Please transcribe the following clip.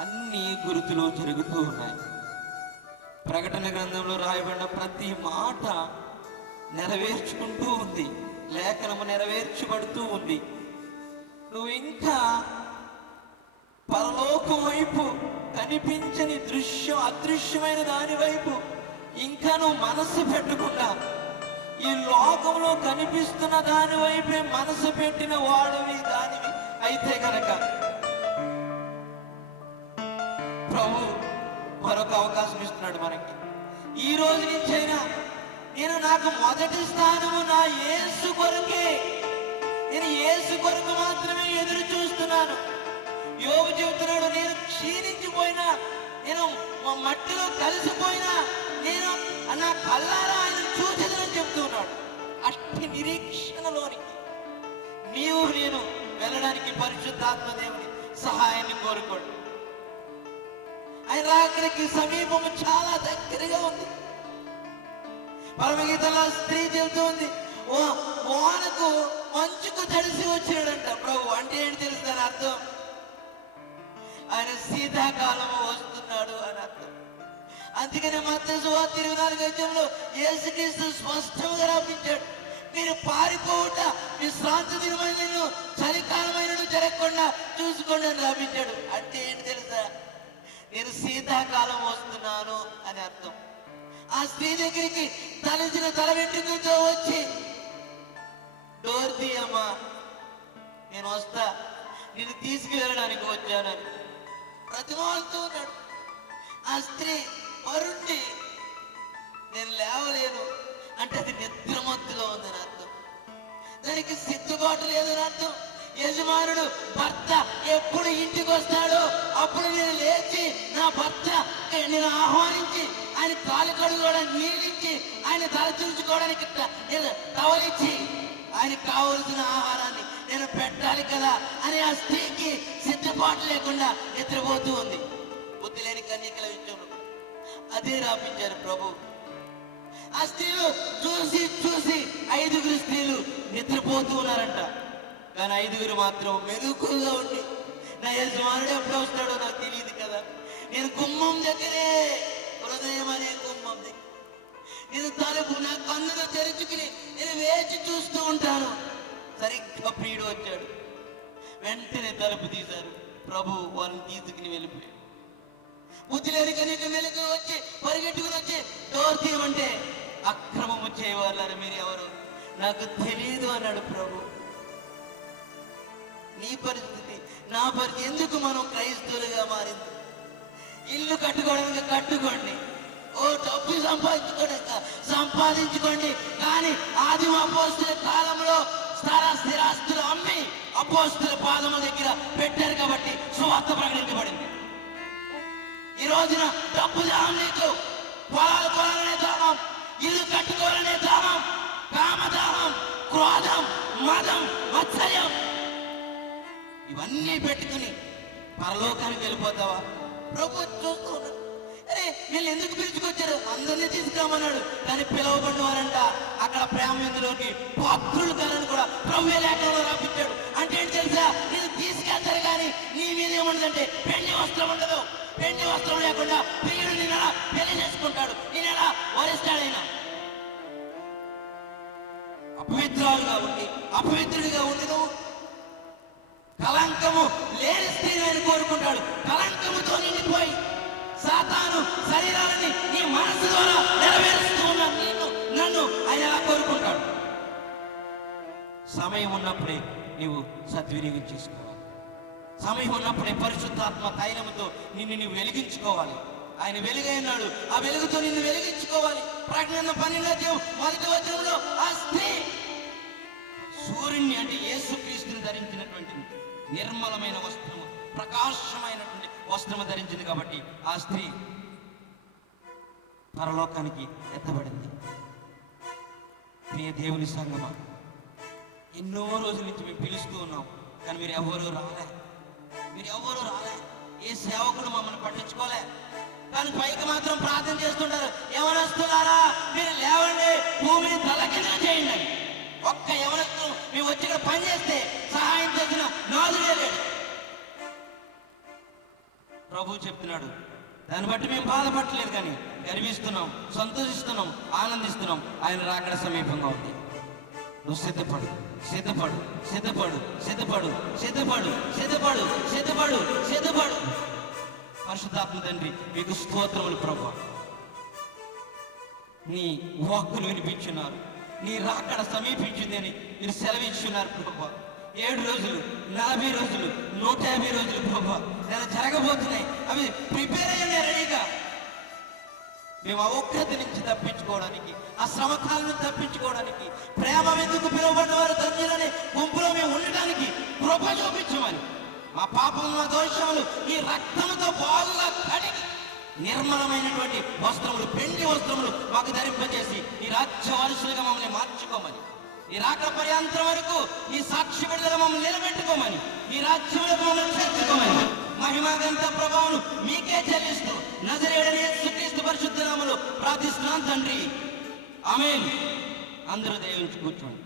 అన్ని గురుతులు జరుగుతూ ఉన్నాయి. ప్రకటన గ్రంథంలో రాయబడిన ప్రతి మాట నెరవేర్చుకుంటూ ఉంది. లేఖనము నెరవేర్చబడుతూ ఉంది. నువ్వు ఇంకా పరలోకం వైపు కనిపించని దృశ్యం అదృశ్యమైన దాని వైపు ఇంకా నువ్వు మనసు పెట్టకుండా ఈ లోకంలో కనిపిస్తున్న దాని వైపే మనసు పెట్టిన వాడివి దానివి అయితే కనుక ప్రభు మరొక అవకాశం ఇస్తున్నాడు మనకి. ఈ రోజు నుంచైనా నేను నాకు మొదటి స్థానము నా యేసు కొరకే. నేను యేసు కొరకు మాత్రమే ఎదురు చూస్తున్నాను. యోగు చెబుతున్నాడు నేను క్షీణించిపోయినా నేను మా మట్టిలో కలిసిపోయినా నేను నా కళ్ళారా ఆయన చూసేదని చెప్తున్నాడు అట్టి నిరీక్షణలోనికి నీవు నేను వెళ్ళడానికి పరిశుద్ధాత్మ దేవుని సహాయాన్ని కోరుకోండి. ఆయన రాకడికి సమీపము చాలా దగ్గరగా ఉంది. పరమగీతలో స్త్రీ చెబుతోంది ఓ వానకు మంచుకు తడిసి వచ్చాడంట ప్రభు. అంటే ఏంటి తెలుసు దాని అర్థం? ఆయన శీతాకాలము వస్తున్నాడు అని అర్థం. అందుకనే మత ఇరవై నాలుగు అధ్యాయంలో యేసుక్రీస్తు స్పష్టంగా రాపించాడు మీరు పారిపోవుట విశ్రాంతి దినమైన చలికాలమైన జరగకుండా చూసుకోండి అని రాపించాడు. అంటే ఏంటి నేను శీతాకాలం వస్తున్నాను అని అర్థం. ఆ స్త్రీ దగ్గరికి తలచిన తల వెంట్రుకలతో వచ్చి డోర్ తీయమ్మా నేను వస్తా. నేను తీసుకువెళ్ళడానికి వచ్చానని ప్రతిమాలతో ఉన్నాడు. ఆ స్త్రీ వరుణ్ణి నేను లేవలేను. అంటే అది నిద్రమత్తులో ఉందని అర్థం. దానికి సిద్ధుబాటు లేదని అర్థం. యజమానుడు భర్త ఎప్పుడు ఇంటికి వస్తాడో. అప్పుడు నేను లేచి నా భర్త నేను ఆహ్వానించి ఆయన కాలు కడుగుకోవడానికి నీళ్ళిచ్చి ఆయన తల చూసుకోవడానికి ట- నేను ఆయనకు కావలసిన ఆహారాన్ని నేను పెట్టాలి కదా అని ఆ స్త్రీకి సిద్ధపాటు లేకుండా నిద్రపోతూ ఉంది. బుద్ధి లేని కన్యకల విషయంలో అదే రాపించారు ప్రభు. ఆ స్త్రీలు చూసి చూసి ఐదుగురు స్త్రీలు నిద్రపోతూ ఉన్నారంట. కానీ ఐదుగురు మాత్రం మెరుగుగా ఉండి నా యజమానుడు ఎప్పుడు వస్తాడో నాకు తెలియదు కదా. నేను గుమ్మం దగ్గరే హృదయం అనే గుమ్మం దగ్గర. నేను తలుపు నా కన్నులు తెరుచుకుని నేను వేచి చూస్తూ ఉంటాను. సరిగ్గా ప్రియుడు వచ్చాడు. వెంటనే తలుపు తీశారు. ప్రభు వాళ్ళని తీసుకుని వెళ్ళిపోయాడు. బుద్ధి లేని కనుక మెలకు వచ్చి పరిగెట్టుకుని వచ్చి డోర్ తీయమంటే అక్రమము చేయవాళ్ళని మీరు ఎవరు నాకు తెలియదు అన్నాడు ప్రభు. నీ పరిస్థితి నా పరిస్థితి. ఎందుకు మనం క్రైస్తవులుగా మారింది? ఇల్లు కట్టుకోవడానికి కట్టుకోండి. ఓ డబ్బు సంపాదించుకోవడానికి సంపాదించుకోండి. కానీ ఆదిమ అపోస్తుల కాలంలో స్థల స్థిరాస్తులు అమ్మి అపోస్తుల పాదముల దగ్గర పెట్టారు కాబట్టి సువార్త ప్రకటించబడింది. ఈ రోజున డబ్బు దాహం లేదు పొలాలు కొనాలనే దాహం ఇల్లు కట్టుకోవాలనే దాహం కామదాహం క్రోధం మదం మత్సర్యం ఇవన్నీ పెట్టుకుని పరలోకానికి వెళ్ళిపోతావా? ప్రభు చూస్తూ అరే వీళ్ళు ఎందుకు పిలుచుకొచ్చారు? అందరినీ తీసుకురామన్నాడు కానీ పిలవబడిన వారంట అక్కడ ప్రేమ ఇందులోకి పాత్రులు కాదని కూడా ప్రభు లేఖలో రాపించాడు. అంటే ఏంటి తెలుసా? నేను తీసుకెళ్తారు కానీ నీ మీద ఏముండదంటే పెళ్ళి వస్త్రం ఉండదు. పెళ్ళి వస్త్రం లేకుండా ప్రియుడు నేను పెళ్ళి చేసుకుంటాడు? నిన్న వరిస్తాడైనా? అపవిత్రాలుగా ఉండి అపవిత్రుడిగా ఉండి నువ్వు కలంకము లేని స్త్రీని ఆయన కోరుకుంటాడు. కలంకముతో నిండిపోయి సాతాను శరీరాలని నీ మనసు ద్వారా నెరవేరుస్తూ ఉన్న నిన్ను నన్ను ఆయన ఎలా కోరుకుంటాడు? సమయం ఉన్నప్పుడే నీవు సద్వినియోగం చేసుకోవాలి. సమయం ఉన్నప్పుడే పరిశుద్ధాత్మ తైలముతో నిన్ను నీవు వెలిగించుకోవాలి. ఆయన వెలుగైనాడు ఆ వెలుగుతో నిన్ను వెలిగించుకోవాలి. ప్రకటన పన్నెండు అధ్యాయం మొదటి వచనంలో ఆ స్త్రీ సూర్యుని అంటే యేసుక్రీస్తుని ధరించినటువంటి నిర్మలమైన వస్త్రము ప్రకాశమైనటువంటి వస్త్రము ధరించింది కాబట్టి ఆ స్త్రీ పరలోకానికి ఎత్తబడింది. ప్రియ దేవుని సంగమా ఎన్నో రోజుల నుంచి మేము పిలుస్తూ ఉన్నాం కానీ మీరు ఎవరూ రాలే. మీరు ఎవరూ రాలే. ఏ సేవకుడు మమ్మల్ని పట్టించుకోలే. కానీ పైకి మాత్రం ప్రార్థన చేస్తుంటారు ఎవరొస్తున్నారా మీరు లేవండి భూమిని తలకింద చేయండి. ఒక్క యవనస్తు మేము వచ్చి ఇక్కడ పని చేస్తే సహాయం ప్రభు చెప్తున్నాడు. దాన్ని బట్టి మేము బాధపడలేదు కానీ గర్విస్తున్నాం సంతోషిస్తున్నాం ఆనందిస్తున్నాం. ఆయన రాకడ సమీపంగా ఉంది. నువ్వు సిద్ధపడు సిద్ధపడు సిద్ధపడు సిద్ధపడు సిద్ధపడు సిద్ధపడు సిద్ధపడు సిద్ధపడు. పరిశుద్ధాత్మ తండ్రి మీకు స్తోత్రములు ప్రభు. నీ వాక్కులు వినిపించున్నారు. నీ రాకడ సమీపించింది అని మీరు సెలవిచ్చున్నారు ప్రభు. ఏడు రోజులు నలభై రోజులు నూట యాభై రోజులు ప్రభు. ఇలా జరగబోతున్నాయి. అవి ప్రిపేర్ అయ్యే రెడీగా. మేము ఆ నుంచి తప్పించుకోవడానికి ఆ శ్రమకాల నుంచి తప్పించుకోవడానికి ప్రేమ ఎందుకు పిలువబడిన వారు ధన్యులని గుంపులో మేము ఉండడానికి కృప చూపించమని మా పాపం మా దోషములు ఈ రక్తంతో బాగా కడిగి నిర్మలమైనటువంటి వస్త్రములు పెండి వస్త్రములు మాకు ధరింపజేసి ఈ రాజ్య వారసులుగా మమ్మల్ని మార్చుకోమని. ఈ రాక పర్యాంతరం వరకు ఈ సాక్షి బిడ్డలుగా మమ్మల్ని నిలబెట్టుకోమని ఈ రాజ్యంలో మమ్మల్ని చేర్చుకోమని మహిమాగంత ప్రభావం మీకే చెల్లిస్తూ నజరేడని సుక్రీస్తు పరిశుద్ధ నామలు ప్రార్థిస్తున్నాను తండ్రి. ఆమె అందరూ దేవించి కూర్చోండి.